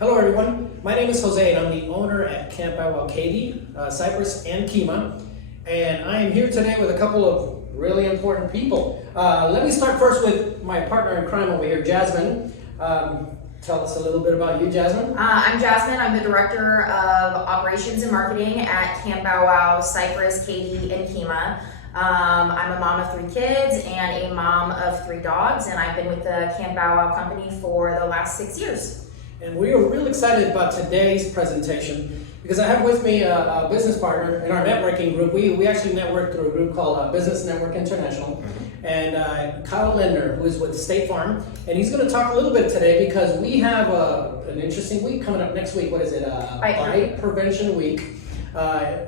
Hello everyone, my name is Jose and I'm the owner at Camp Katy, Cypress and Kima, and I am here today with a couple of really important people. Let me start first with my partner in crime over here, Jasmine. Tell us a little bit about you, Jasmine. I'm Jasmine. I'm the Director of Operations and Marketing at Camp Cypress, Katy, and Kima. I'm a mom of 3 kids and a mom of 3 dogs, and I've been with the Camp company for the last 6 years. And we are real excited about today's presentation because I have with me a business partner in our networking group. We actually network through a group called Business Network International. And Kyle Lindner, who is with State Farm. And he's going to talk a little bit today because we have an interesting week coming up next week. What is it? Bite Prevention Week.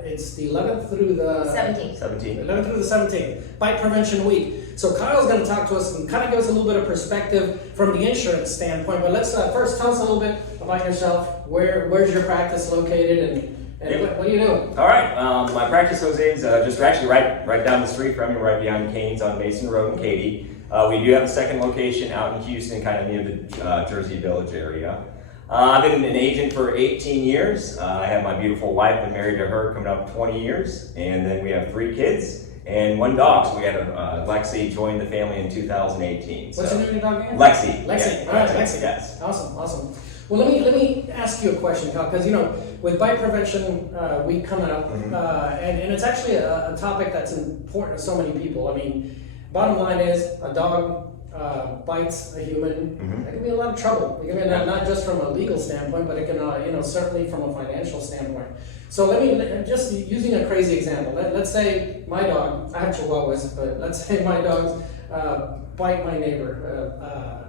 It's the 11th through the 17th. 11th through the 17th, Bite Prevention Week. So Kyle's going to talk to us and kind of give us a little bit of perspective from the insurance standpoint. But let's first tell us a little bit about yourself. Where's your practice located, and what do you do? All right, my practice, Jose, is just actually right down the street from me, right behind Canes on Mason Road in Katy. We do have a second location out in Houston, kind of near the Jersey Village area. I've been an agent for 18 years. I have my beautiful wife, been married to her coming up 20 years, and then we have 3 kids and 1 dog. So we had Lexi joined the family in 2018. What's the name of your dog again? Lexi. Lexi. Yeah, All right, Lexi. Yes. Awesome. Well, let me ask you a question, Kyle, because with Bite Prevention Week coming up, and it's actually a topic that's important to so many people. I mean, bottom line is a dog bites a human, it can be a lot of trouble. It can be not just from a legal standpoint, but it can, certainly from a financial standpoint. So just using a crazy example. Let's say my dog, I have Chihuahuas, but let's say my dogs bite my neighbor.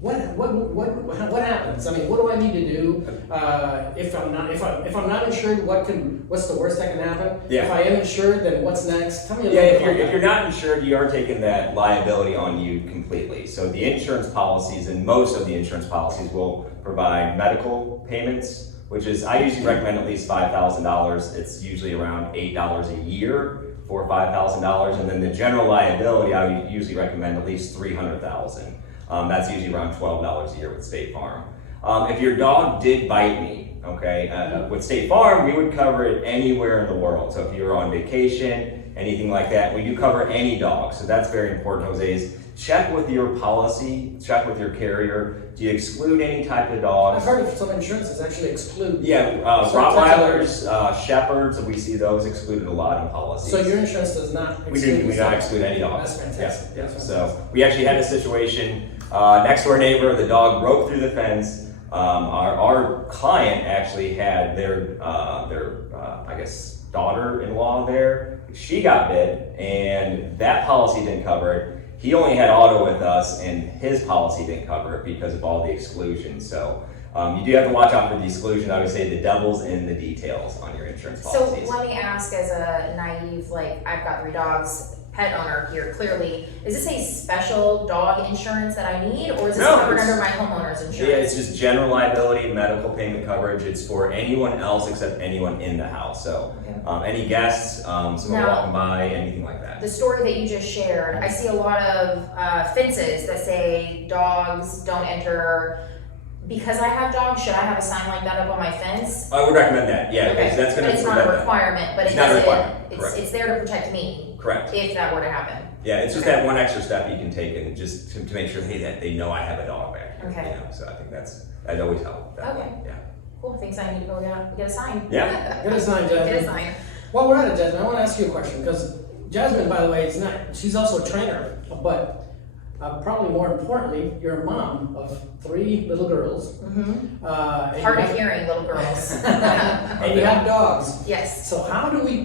What happens? I mean, what do I need to do if I'm not insured? What's the worst that can happen? Yeah. If I am insured, then what's next? Tell me a little bit about that. If you're not insured, you are taking that liability on you completely. So the insurance policies, and most of the insurance policies, will provide medical payments, which is, I usually recommend at least $5,000. It's usually around $8 a year for $5,000, and then the general liability, I usually recommend at least $300,000. That's usually around $12 a year with State Farm. If your dog did bite me, okay, with State Farm, we would cover it anywhere in the world. So if you were on vacation, anything like that, we do cover any dog. So that's very important, Jose, is check with your policy, check with your carrier. Do you exclude any type of dogs? I've heard of some insurances actually exclude. Yeah, Rottweilers, Shepherds, we see those excluded a lot in policies. So your insurance does not exclude? We do not exclude any dogs. That's fantastic. Yeah. That's fantastic. So we actually had a situation, next door neighbor, the dog broke through the fence. Our client actually had their I guess, daughter-in-law there. She got bit, and that policy didn't cover it. He only had auto with us, and his policy didn't cover it because of all the exclusions. So you do have to watch out for the exclusion. I would say the devil's in the details on your insurance policies. So let me ask, as a naive, I've got 3 dogs, pet owner here, clearly, is this a special dog insurance that I need, or is this covered under my homeowner's insurance? Yeah, it's just general liability, medical payment coverage. It's for anyone else except anyone in the house. So any guests, someone walking by, anything like that. The story that you just shared, I see a lot of fences that say dogs don't enter. Because I have dogs, should I have a sign like that up on my fence? I would recommend that, yeah, Okay. because that's going to It's not a requirement, but it's there to protect me. Correct. If that were to happen. Yeah, it's just that one extra step you can take, and just to make sure that they know I have a dog back here. Okay. So I think that always helps. Okay. Yeah. Cool. Thinks I need to go down get a sign. Yeah. Get a sign, Jasmine. Get a sign. While we're at it, Jasmine, I want to ask you a question because Jasmine, by the way, she's also a trainer, but probably more importantly, you're a mom of 3 little girls. Hard of hearing, little girls. And you have dogs. Yes. So how do you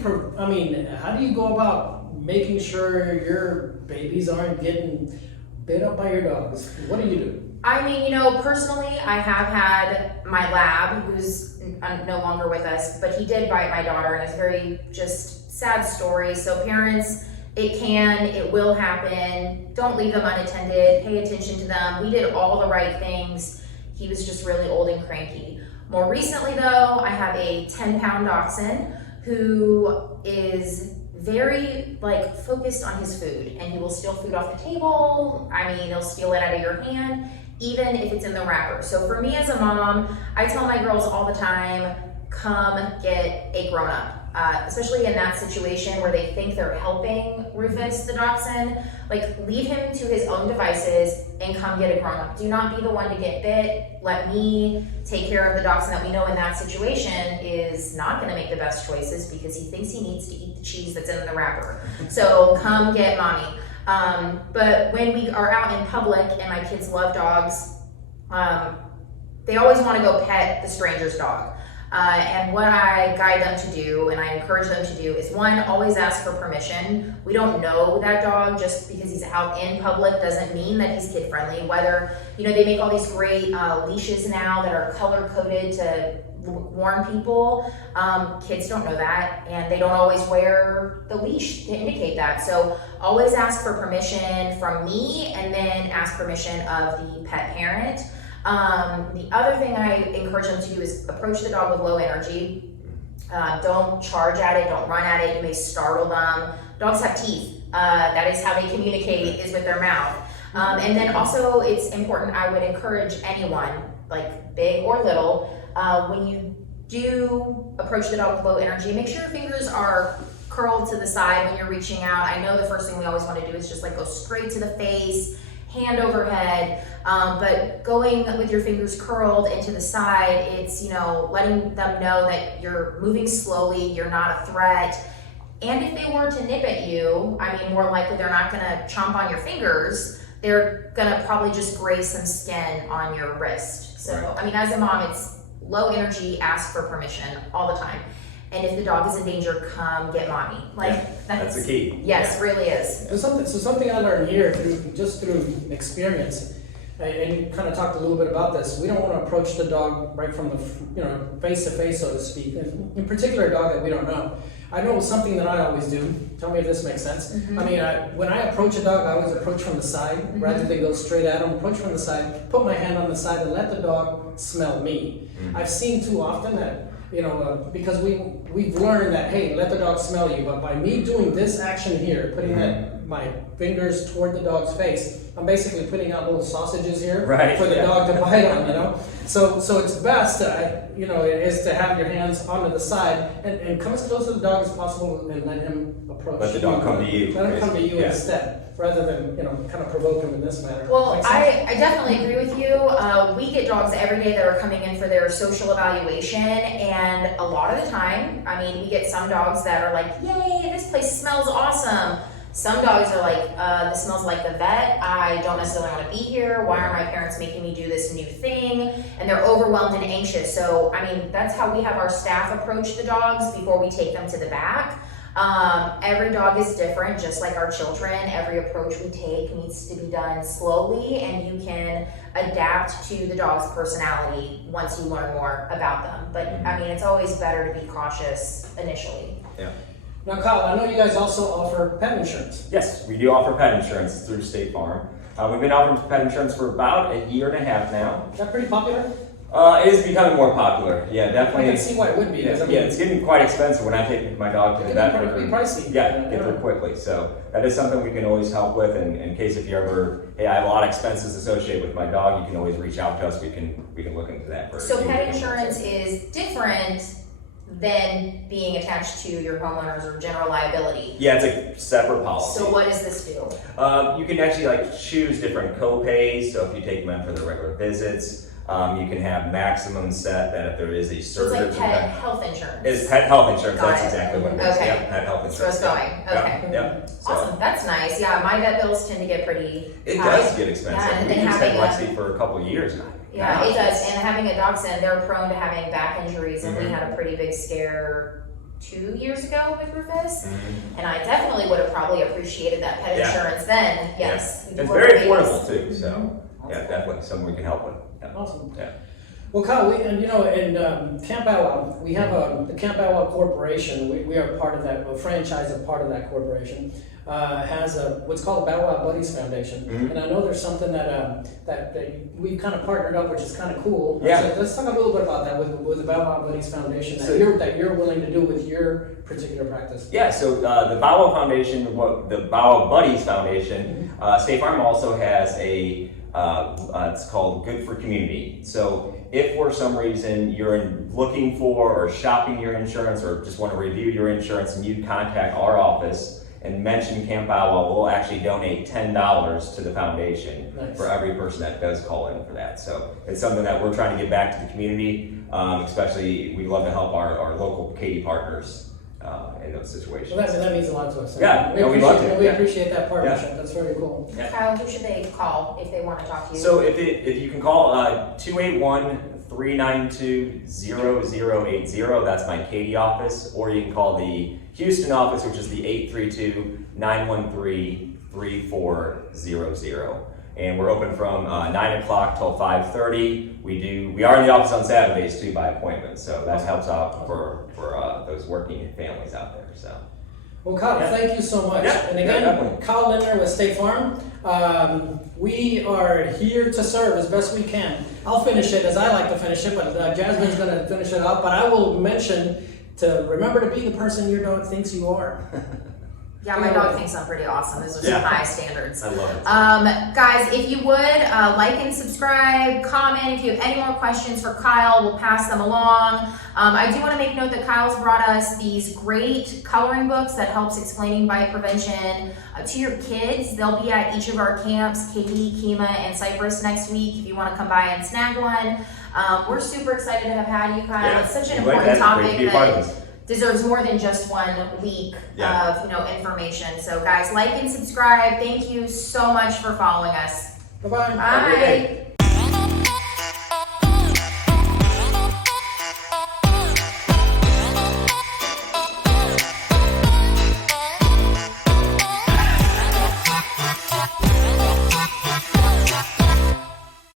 go about making sure your babies aren't getting bit up by your dogs? What do you do? I mean, personally, I have had my lab, who's no longer with us, but he did bite my daughter, and it's a very just sad story. So parents, it will happen. Don't leave them unattended. Pay attention to them. We did all the right things. He was just really old and cranky. More recently, though, I have a 10-pound dachshund who is very focused on his food, and he will steal food off the table. I mean, he'll steal it out of your hand. even if it's in the wrapper. So for me as a mom, I tell my girls all the time, come get a grown-up. Especially in that situation where they think they're helping Rufus the dachshund, like leave him to his own devices and come get a grown-up. Do not be the one to get bit. Let me take care of the dachshund that we know in that situation is not gonna make the best choices because he thinks he needs to eat the cheese that's in the wrapper. So come get mommy. But when we are out in public and my kids love dogs, they always wanna go pet the stranger's dog. And what I guide them to do, and I encourage them to do, is one, always ask for permission. We don't know that dog. Just because he's out in public doesn't mean that he's kid friendly. Whether, they make all these great leashes now that are color coded to warn people. Kids don't know that, and they don't always wear the leash to indicate that. So always ask for permission from me, and then ask permission of the pet parent. The other thing I encourage them to do is approach the dog with low energy. Don't charge at it, don't run at it, you may startle them. Dogs have teeth. That is how they communicate, is with their mouth. And then also it's important, I would encourage anyone, like big or little, when you do approach the dog with low energy, make sure your fingers are curled to the side when you're reaching out. I know the first thing we always want to do is just go straight to the face, hand overhead, but going with your fingers curled into the side, it's, letting them know that you're moving slowly, you're not a threat. And if they were to nip at you, more likely they're not gonna chomp on your fingers, they're gonna probably just graze some skin on your wrist. So, Right. As a mom, it's low energy, ask for permission all the time. And if the dog is in danger, come get mommy. That's the key. Yes, really is. So something I learned here through experience, and you kind of talked a little bit about this. We don't want to approach the dog right from the face to face, so to speak. In particular, a dog that we don't know. I know something that I always do. Tell me if this makes sense. Mm-hmm. When I approach a dog, I always approach from the side rather than go straight at him. Approach from the side, put my hand on the side, and let the dog smell me. I've seen too often that. Because we've learned that, hey, let the dog smell you, but by me doing this action here, putting my fingers toward the dog's face, I'm basically putting out little sausages here for the dog to bite on, So it's best, is to have your hands onto the side and come as close to the dog as possible and let him approach. Let the dog come to you. Let him come to you instead, rather than, kind of provoke him in this manner. Well, I definitely agree with you. We get dogs every day that are coming in for their social evaluation, and a lot of the time, we get some dogs that are like, yay, this place smells awesome. Some dogs are like, this smells like the vet. I don't necessarily want to be here. Why are my parents making me do this new thing? And they're overwhelmed and anxious. So, that's how we have our staff approach the dogs before we take them to the back. Every dog is different, just like our children. Every approach we take needs to be done slowly, and you can adapt to the dog's personality once you learn more about them. But it's always better to be cautious initially. Yeah. Now, Kyle, I know you guys also offer pet insurance. Yes, we do offer pet insurance through State Farm. We've been offering pet insurance for about a year and a half now. Is that pretty popular? It is becoming more popular. Yeah, definitely. I can see why it would be. It's getting quite expensive when I take my dog to the vet. It can be pricey. Yeah, get there quickly. So that is something we can always help with. And in case if you ever, hey, I have a lot of expenses associated with my dog, you can always reach out to us. We can look into that. So pet insurance is different than being attached to your homeowners or general liability. Yeah, it's a separate policy. So what does this do? You can actually choose different co-pays. So if you take them in for their regular visits, you can have maximum set that if there is a So surge. it's like pet health insurance. It's pet health insurance. Got That's it. exactly what it is. Okay. Yep, pet health insurance. So it's going. Okay. Yep. So Awesome. That's nice. Yeah, my vet bills tend to get pretty it high. does get expensive. Yeah, and We've then used having Lexi for a couple of years now. Yeah, it does. And having a dachshund, they're prone to having back injuries, and we Mhm. had a pretty big scare 2 years ago with Rufus. Mhm. And I definitely would have probably appreciated that pet Yeah. insurance then. Yes. we do It's work very with babies. affordable too. So yeah, definitely something we can help with. Yeah. Awesome. Yeah. Well, Kyle, in Camp Bow Wow, we have the Camp Bow Wow Corporation. We are part of that, a franchise of part of that corporation. Has what's called a Bow Wow Buddies Foundation, and I know there's something that we've kind of partnered up, which is kind of cool. Yeah. So let's talk a little bit about that with the Bow Wow Buddies Foundation that you're willing to do with your particular practice. Yeah, so the Bow Wow Foundation, the Bow Wow Buddies Foundation, State Farm also has a It's called Good for Community. So if for some reason you're looking for or shopping your insurance or just want to review your insurance and you contact our office and mention Camp Iowa, we'll actually donate $10 to the foundation for every person that does call in for that. So it's something that we're trying to give back to the community, especially we love to help our local Katy partners in those situations. Well, that means a lot to us. Yeah, we love to. We appreciate that partnership. Yeah. That's very cool. Yeah. Kyle, who should they call if they want to talk to you? So if you can call 281-392-0080, that's my Katy office, or you can call the Houston office, which is the 832-913-3400. And we're open from 9 o'clock till 5:30. We are in the office on Saturdays too by appointment, so that helps out for those working families out there. So. Well, Kyle, thank you so much. Yeah, and again, Kyle Lindner with State Farm. We are here to serve as best we can. I'll finish it as I like to finish it, but Jasmine's going to finish it up. But I will mention to remember to be the person your dog thinks you are. Yeah, my dog thinks I'm pretty awesome. Those are some high standards. I love it. Guys, if you would, like and subscribe, comment. If you have any more questions for Kyle, we'll pass them along. I do want to make note that Kyle's brought us these great coloring books that helps explaining bite prevention to your kids. They'll be at each of our camps, Katy, Kima, and Cypress next week if you want to come by and snag one. We're super excited to have had you, Kyle. Yeah, it's such an important topic that deserves more than just 1 week of information. So guys, like and subscribe. Thank you so much for following us. Bye-bye. Bye.